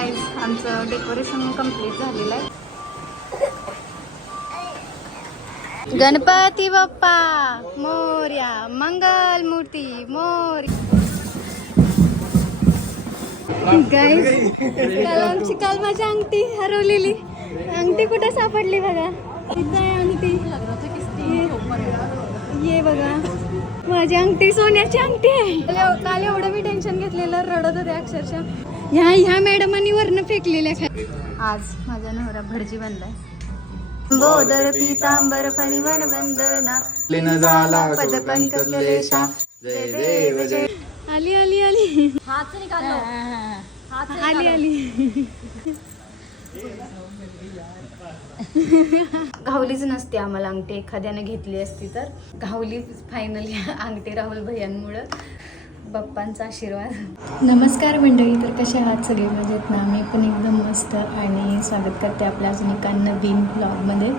Guys आमचं decoration complete झालेलं आहे. गणपती बाप्पा मोर्या मंगल मूर्ती मोर गाईज काल आमची काल माझी अंगठी हरवलेली. अंगठी कुठे सापडली बघा. आहे अंगठी. ये- बघा. माझी अंगठी सोन्याची अंगठी आहे. काल एवढं मी टेन्शन घेतलेलं रडत होते अक्षरशः. ह्या ह्या मॅडमांनी वरनं फेकलेल्या खा आज माझा नवरा भटजी बनलाय. बोदर पितांबर फणिवन वंदना. लीन झाला पदकंठ क्लेशा जय देव जय आली आली आली. आली आली. घावलीच नसते आम्हाला अंगठी. एखाद्याने घेतली असती तर. घावली फायनली अंगठी राहुल भैयांमुळं. बाप्पांचा आशीर्वाद. नमस्कार मंडळी तर कसे आहात सगळे? मजेत ना? मी पण एकदम मस्त आणि स्वागत करते आपल्या अजून एका नवीन ब्लॉगमध्ये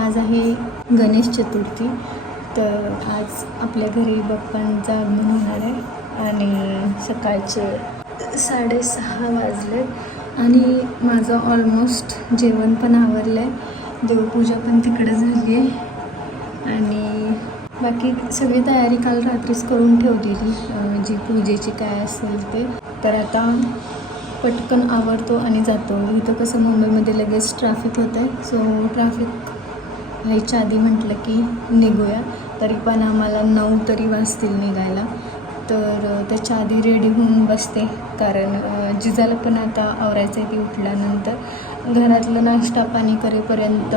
आज आहे गणेश चतुर्थी. तर आज आपल्या घरी बाप्पांचं आगमन होणार आहे आणि सकाळचे साडेसहा वाजले आणि माझं ऑलमोस्ट जेवण पण आवरलं आहे देवपूजा पण तिकडे झाली आहे आणि बाकी सगळी तयारी काल रात्रीच करून ठेवलेली जी पूजेची काय असेल ते. तर आता पटकन आवडतो आणि जातो. इथं कसं मुंबईमध्ये लगेच ट्रॅफिक होतं आहे सो ट्रॅफिक व्हायच्या आधी म्हटलं की निघूया. तरी पण आम्हाला नऊ तरी वाजतील निघायला. तर त्याच्या आधी रेडी होऊन बसते. कारण जिजाला पण आता आवरायचं आहे ती उठल्यानंतर. घरातलं नाश्ता पाणी करेपर्यंत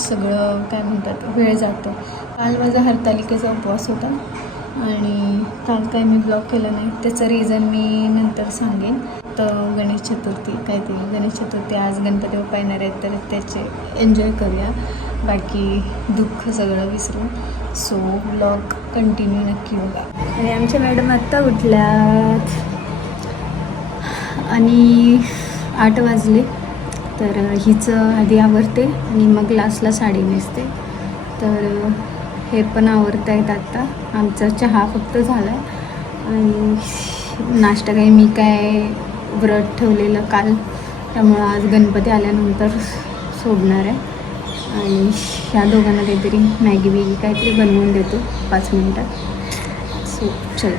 सगळं काय म्हणतात वेळ जातो. काल माझा हरतालिकेचा उपवास होता आणि काल काय मी ब्लॉग केलं नाही. त्याचं रिझन मी नंतर सांगेन. तर गणेश चतुर्थी काय ते गणेश चतुर्थी आज गणपती बाप्पा येणार आहेत तर त्याचे एन्जॉय करूया. बाकी दुःख सगळं विसरून. सो ब्लॉग कंटिन्यू नक्की बघा. आणि आमच्या मॅडम आत्ता उठल्यात. आणि आठ वाजले. तर हिचं आधी आवरते आणि मग लास्टला साडी नेसते. तर हे पण आवडत आहेत आत्ता आमचा चहा फक्त झाला आहे आणि नाश्ता काही मी काय व्रत ठेवलेलं काल. त्यामुळं आज गणपती आल्यानंतर सोडणार आहे. आणि ह्या दोघांना काहीतरी मॅगी बिगी काहीतरी बनवून देतो पाच मिनटात. सो चल.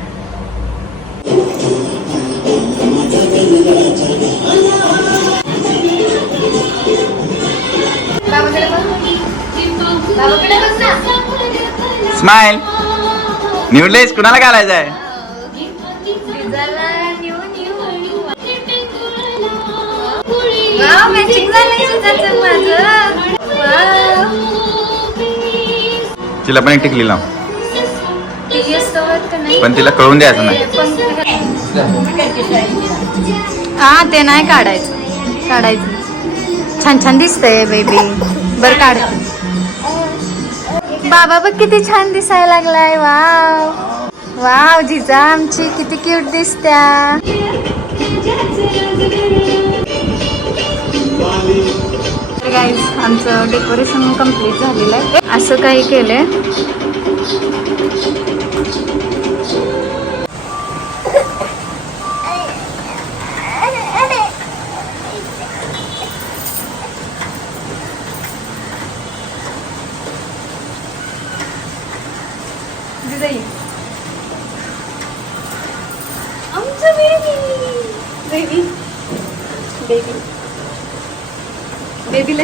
स्माइल निवडलेस? कुणाला घालायचं आहे तिला पण एक टिकली लाव. पण तिला कळून द्यायचं नाही. हा ते नाही काढायचं. काढायचं. छान छान दिसतंय बेबी बर काढ. बाबा बघ किती छान दिसायला लागलाय. वाव. वाव जिजा आमची किती क्यूट दिसत्या. गाईज आमचं डेकोरेशन कंप्लीट झालेलं आहे. असं काही केलंय.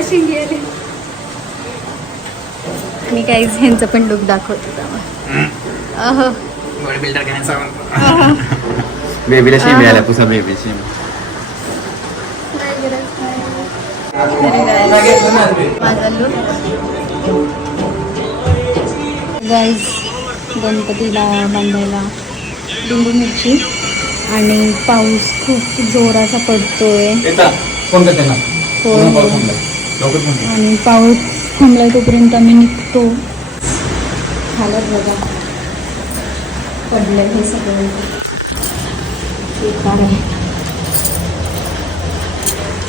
शिंगी आली. मी काही ह्यांचं पण लुक दाखवतो त्यामुळे अहो. अहो. बेबीला शिम मिळाल्या पुसा बेबी शिम माझा लुक गाईज गणपतीला बांधायला लिंबू मिरची आणि पाऊस खूप जोराचा पडतोय. फोन आणि पाऊस थांबलाय तोपर्यंत आम्ही निघतो. हालत बघा. पडलंय हे सगळं. ठीक आहे.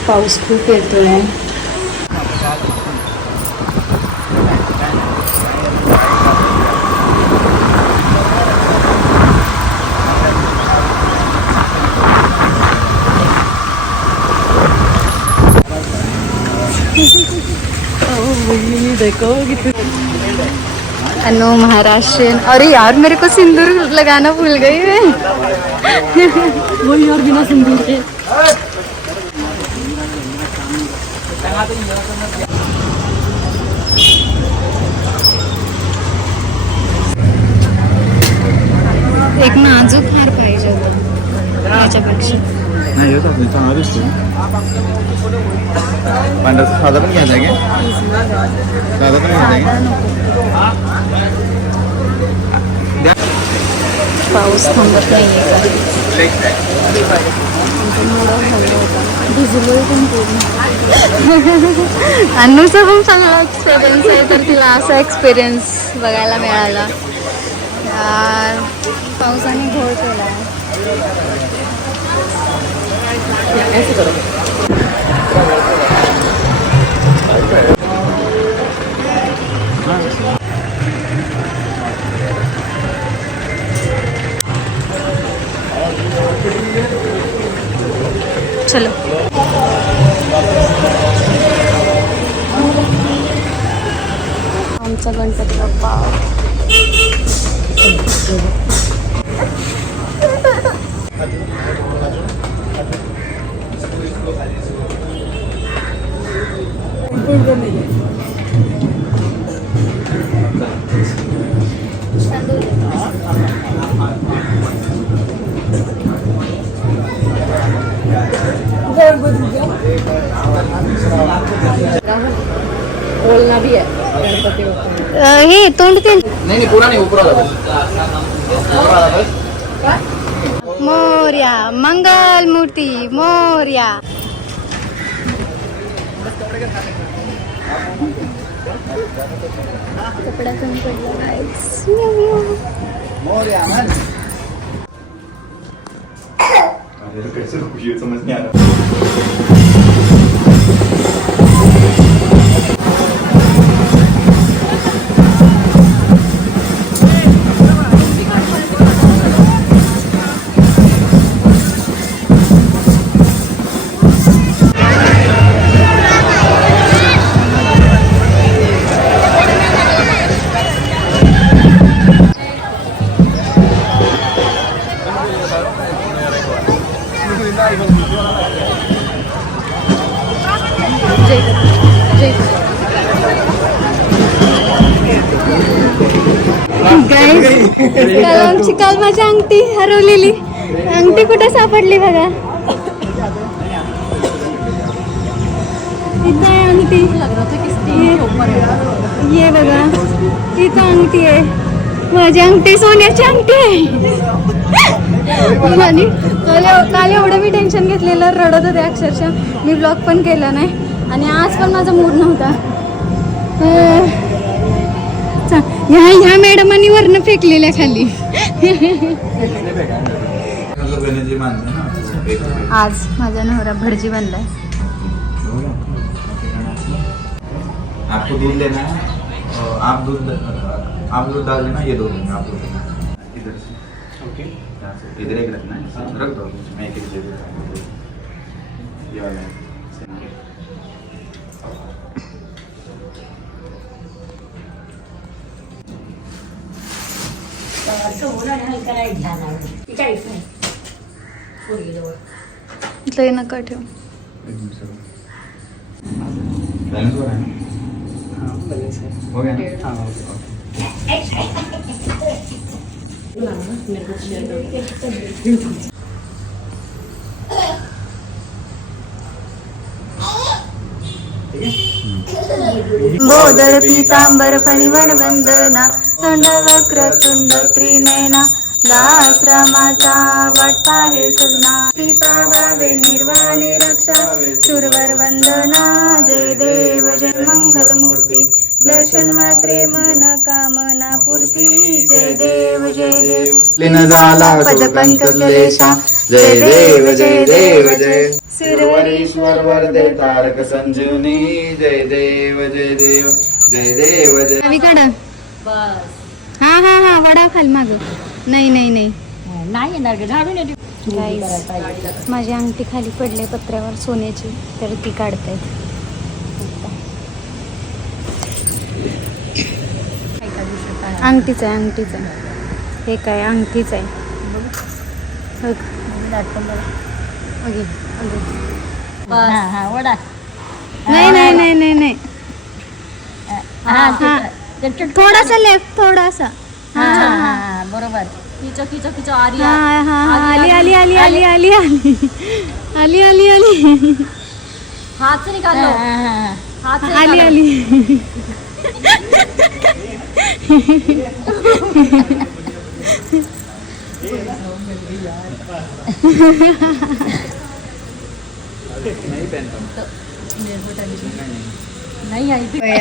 पाऊस खूप येतोय. अनु महाराष्ट्रियन. अरे यार मेरे को सिंदूर लगाना भूल गई मैं. वही और बिना सिंदूर के. एक नाजूक हार पाहिजे त्याच्यापेक्षा. नाही येत आपली चांगला दिसतो पांढरा साधा पण घ्यायचा आहे का? साधा पण घ्यायचा आहे पाऊस थांबत भिजलोय पण चांगला एक्सपिरियन्स आहे तर तिला असा एक्सपिरियन्स बघायला मिळाला. यार पावसाने घोळ केला चलो आमचा गणपती बाप्पा अं, हे तोंड ते नाही नाही पुरा नाही उपरा दादा मोर्या मंगल मूर्ती मोर्या. कपडा कमी पडला समज नाही काल आमची काल माझी अंगठी हरवलेली. अंगठी कुठे सापडली बघा. इथं आहे अंगठी. ये- बघा. इथं अंगठी आहे. माझी अंगठी सोन्याची अंगठी आहे. आणि काल काल एवढं मी टेन्शन घेतलेलं रडत होते अक्षरशः. मी ब्लॉग पण केला नाही. आणि आज पण माझा मूड नव्हता. ह्या ह्या मॅडमांनी वरनं फेकलेल्या खाली. आज माझा नवरा भटजी बनलाय. आपको दूध लेना है अ, आप दूध आप दूध डाल देना ये दो देना आप दूध देना इधर से ओके इधर एक रखना है। रख दो। मैं एक एक दे देता हूँ। ये वाला लय नका ठेव? एक मिनट सर. बैलेंस हो? बोदर पीतांबर फणिवन वंदना. तोंड वक्र तुंड त्रिनयना दाश्रमाचा वाटपा हे सुना पावावे निर्वाणी रक्षा सुरवर वंदना जय देव जय मंगल मूर्ती दर्शन मात्रे मन कामना पूर्ती. जय देव जय देव. लीन झाला पद पंकलेशा जय देव जय देव जय सुरवरीश्वर वरदे तारक संजीवनी जय देव जय देव. जय देव जय. हा हा हा वडा खाल माग. नाही नाही नाही. नाही येणार ग झाडून येते Guys, माझी अंगठी खाली पडले पत्र्यावर सोन्याची तर ती काढतायत. अंगठीच आहे अंगठीच आहे. हे काय अंगठीच आहे. बघ. अगे, अगे. हा हा वडा. नाही नाही नाही नाही नाही. हा हा. थोडासा लेफ्ट थोडासा. हा हा. हा बरोबर. किचो किचो किचो आरी हा हा हा. आली आली आली. आली आली आली. आली आली. आली हात निकालो हात आली आली. नहीं पहनता नाही आई ती बाय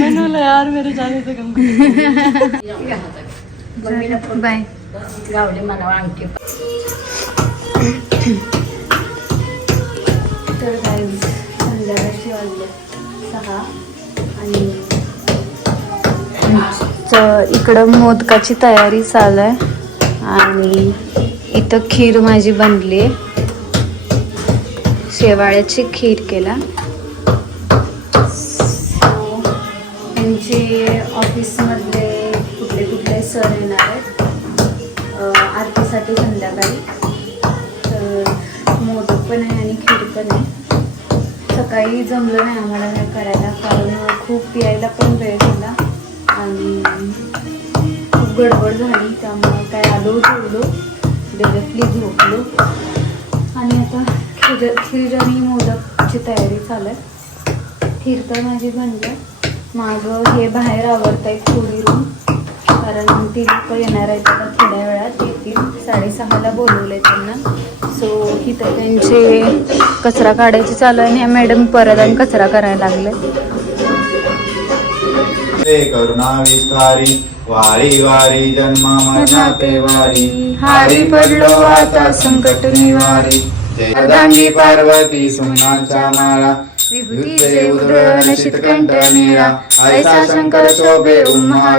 बनवलं यार मेरे जाने से कम गावडे मला अंगठी तर guys, संध्याकाळचे वाजले सहा आणि इकडं मोदकाची तयारी चालू आहे आणि इथं खीर माझी बनली शेवाळ्याची खीर केला. सो त्यांचे ऑफिसमधले कुठले कुठले सर येणार आहेत. आरतीसाठी संध्याकाळी. तर मोदक पण आहे आणि खीर पण आहे. सकाळी जमलं नाही आम्हाला हे करायला कारण खूप प्यायला पण वेळ झाला. आणि खूप गडबड झाली त्यामुळे काय आलो ठेवलो डिरेक्टली झोपलो. आणि आता खीर खीर आणि मोदकची तयारी चालत आहे. खीर तर माझी बनली आहे. मागं हे बाहेर आवडत आहेत थोडी रूम कारण ती लोक येणार आहेत आता थोड्या वेळात. येतील. साडेसहाला बोलवलं आहे त्यांना. सो इथं त्यांचे कचरा काढायची चालू आहे आणि मॅडम परत आणि कचरा करायला लागले करुणा विस्तारी वारी वारी जन्मा मरणाते वारी. हारी पडलो आता संकट निवारी. जय पार्वती सुमनांच्या माळा. विभूतीचे उधळण शीतकंठ निळा ऐसा शंकर शोभे उन्हा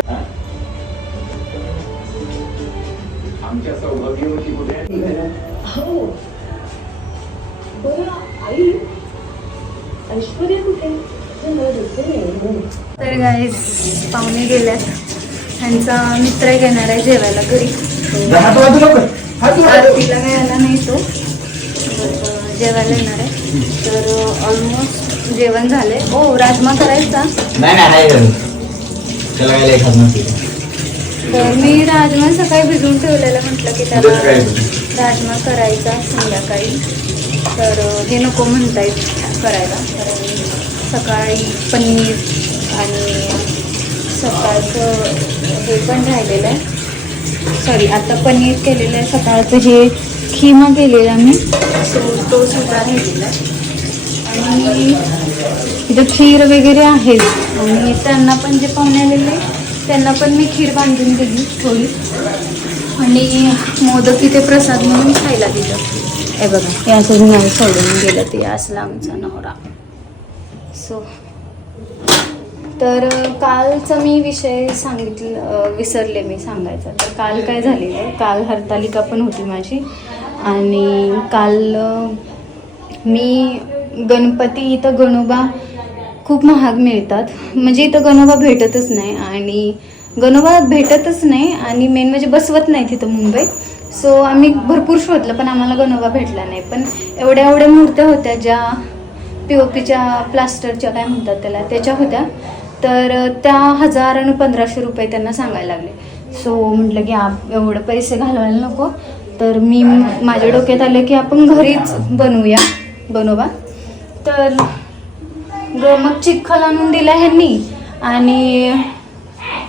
तर गाईज पाहुणे गेल्यात त्यांचा मित्र घेणार आहे जेवायला घरी. आरतीला काय आला नाही तो जेवायला येणार आहे. तर ऑलमोस्ट जेवण झालंय. हो राजमा करायचा? नाही नाही आहे घरी. त्याला काय लेखात नसते तर मी राजमा सकाळी भिजवून ठेवलेला म्हटलं की त्याला? राजमा करायचा संध्याकाळी. तर हे नको म्हणतायत करायला. कारण सकाळी पनीर आणि सकाळचं हे पण राहिलेलं आहे. सॉरी आता पनीर केलेलं आहे. सकाळचं हे खिमा केलेला मी सो तो सुद्धा राहिलेला आहे. आणि इथं खीर वगैरे आहे. आणि त्यांना पण जे पाहुणे आलेले त्यांना पण मी खीर बांधून दिली थोडी. आणि मोदक इथे प्रसाद म्हणून खायला दिलं. हे बघा हे असं नाही सोडून गेलं ते असला आमचा नवरा. सो तर कालचा मी विषय सांगितलं विसरले मी सांगायचा. तर काल काय झालेलं काल हरतालिका पण होती माझी. आणि काल मी गणपती इथं गणोबा खूप महाग मिळतात. म्हणजे इथं गणोबा भेटतच नाही आणि गणोबा भेटतच नाही आणि मेन म्हणजे बसवत नाही तिथं मुंबईत. सो आम्ही भरपूर शोधलं पण आम्हाला गणोबा भेटला नाही. पण एवढ्या एवढ्या मूर्त्या होत्या ज्या पी ओ पीच्या प्लास्टरच्या काय म्हणतात त्याला त्याच्या होत्या. तर त्या हजार आणि पंधराशे रुपये त्यांना सांगायला लागले. सो म्हटलं की आप एवढं पैसे घालवायला नको. तर मी माझ्या डोक्यात आलं की आपण घरीच बनवूया बनोबा तर ग मग चिखल आणून दिला ह्यांनी. आणि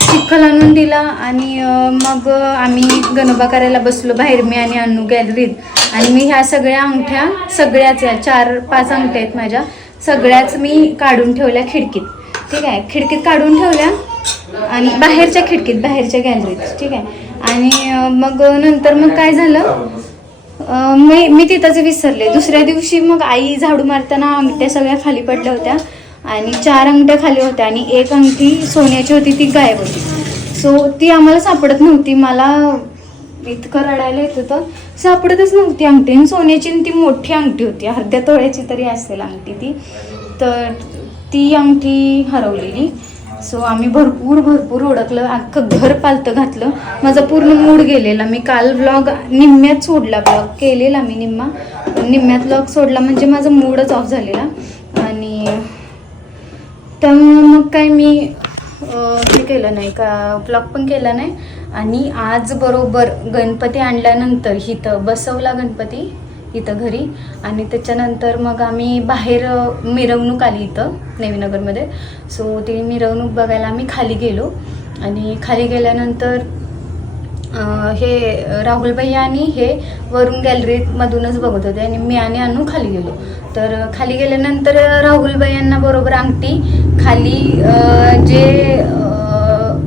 चिखल आणून दिला आणि मग आम्ही गणोबा करायला बसलो बाहेर मी आणि अण्णू गॅलरीत आणि मी ह्या सगळ्या अंगठ्या सगळ्याच या चार पाच अंगठ्या आहेत माझ्या सगळ्याच मी काढून ठेवल्या खिडकीत. ठीक आहे? खिडकीत काढून ठेवल्या आणि बाहेरच्या खिडकीत बाहेरच्या गॅलरीत ठीक आहे? आणि मग नंतर मग काय झालं? मी मी तिथंच विसरले. दुसऱ्या दिवशी मग आई झाडू मारताना अंगठ्या सगळ्या खाली पडल्या होत्या आणि चार अंगठ्या खाली होत्या आणि एक अंगठी सोन्याची होती ती गायब होती. सो ती आम्हाला सापडत नव्हती. मला इतकं रडायला येत होतं. सापडतच नव्हती अंगठी आणि सोन्याची आणि ती मोठी अंगठी होती. अर्ध्या तोळ्याची तरी असेल अंगठी ती. तर ती अंगठी हरवलेली. सो आम्ही भरपूर भरपूर ओळखलं. अख्खं घर पालतं घातलं. माझा पूर्ण मूड गेलेला. मी काल ब्लॉग निम्म्यात सोडला ब्लॉग केलेला मी निम्मा. निम्म्यात ब्लॉग सोडला म्हणजे माझा मूडच ऑफ झालेला. आणि त्यामुळं मग काय मी हे केलं नाही का ब्लॉग पण केला नाही. आणि आज बरोबर गणपती आणल्यानंतर इथं बसवला गणपती. इथं घरी. आणि त्याच्यानंतर मग आम्ही बाहेर मिरवणूक आली इथं नेवीनगरमध्ये सो ती मिरवणूक बघायला आम्ही खाली गेलो. आणि खाली गेल्यानंतर हे राहुल भैया आणि हे वरून गॅलरीमधूनच बघत होते. आणि मी आणि अनु खाली गेलो. तर खाली गेल्यानंतर राहुल भैयांना बरोबर अंगठी खाली जे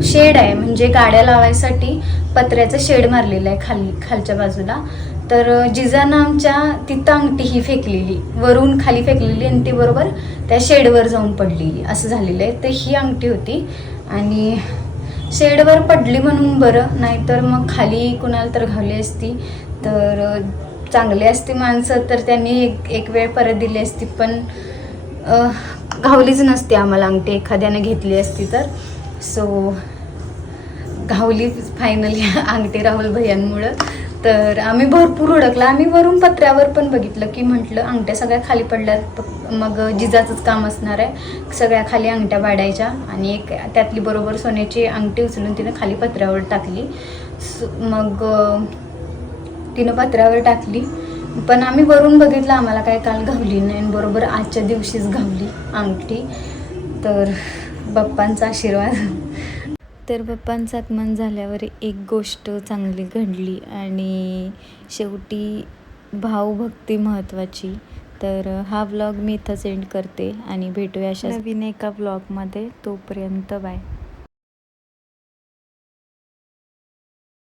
शेड आहे म्हणजे गाड्या लावायसाठी पत्र्याचं शेड मारलेलं आहे खाली खालच्या बाजूला. तर जिजानं आमच्या तिथं अंगठी ही फेकलेली. वरून खाली फेकलेली आणि ती बरोबर त्या शेडवर जाऊन पडलेली. असं झालेलं आहे. तर ही अंगठी होती. आणि शेडवर पडली म्हणून बरं. नाहीतर मग खाली कुणाला तर घावली असती. तर चांगली असती माणसं. तर त्यांनी एक एक वेळ परत दिली असती. पण घावलीच नसती आम्हाला अंगठी. एखाद्याने घेतली असती तर. सो घावली फायनली अंगठी राहुल भैयांमुळं. तर आम्ही भरपूर ओळखलं. आम्ही वरून पत्र्यावर पण बघितलं की म्हटलं अंगठ्या सगळ्या खाली पडल्यात. मग जिजाचंच काम असणार आहे. सगळ्या खाली अंगठ्या वाढायच्या आणि एक त्यातली बरोबर सोन्याची अंगठी उचलून तिनं खाली पत्र्यावर टाकली. मग तिनं पत्र्यावर टाकली. पण आम्ही वरून बघितलं आम्हाला काय काल घावली नाही आणि बरोबर आजच्या दिवशीच घावली अंगठी. तर बाप्पांचा आशीर्वाद. तर बाप्पांचं आगमन झाल्यावर एक गोष्ट चांगली घडली आणि शेवटी भावभक्ती महत्त्वाची तर हा ब्लॉग मी इथं सेंड करते आणि भेटूया अशा नवीन एका ब्लॉगमध्ये तोपर्यंत बाय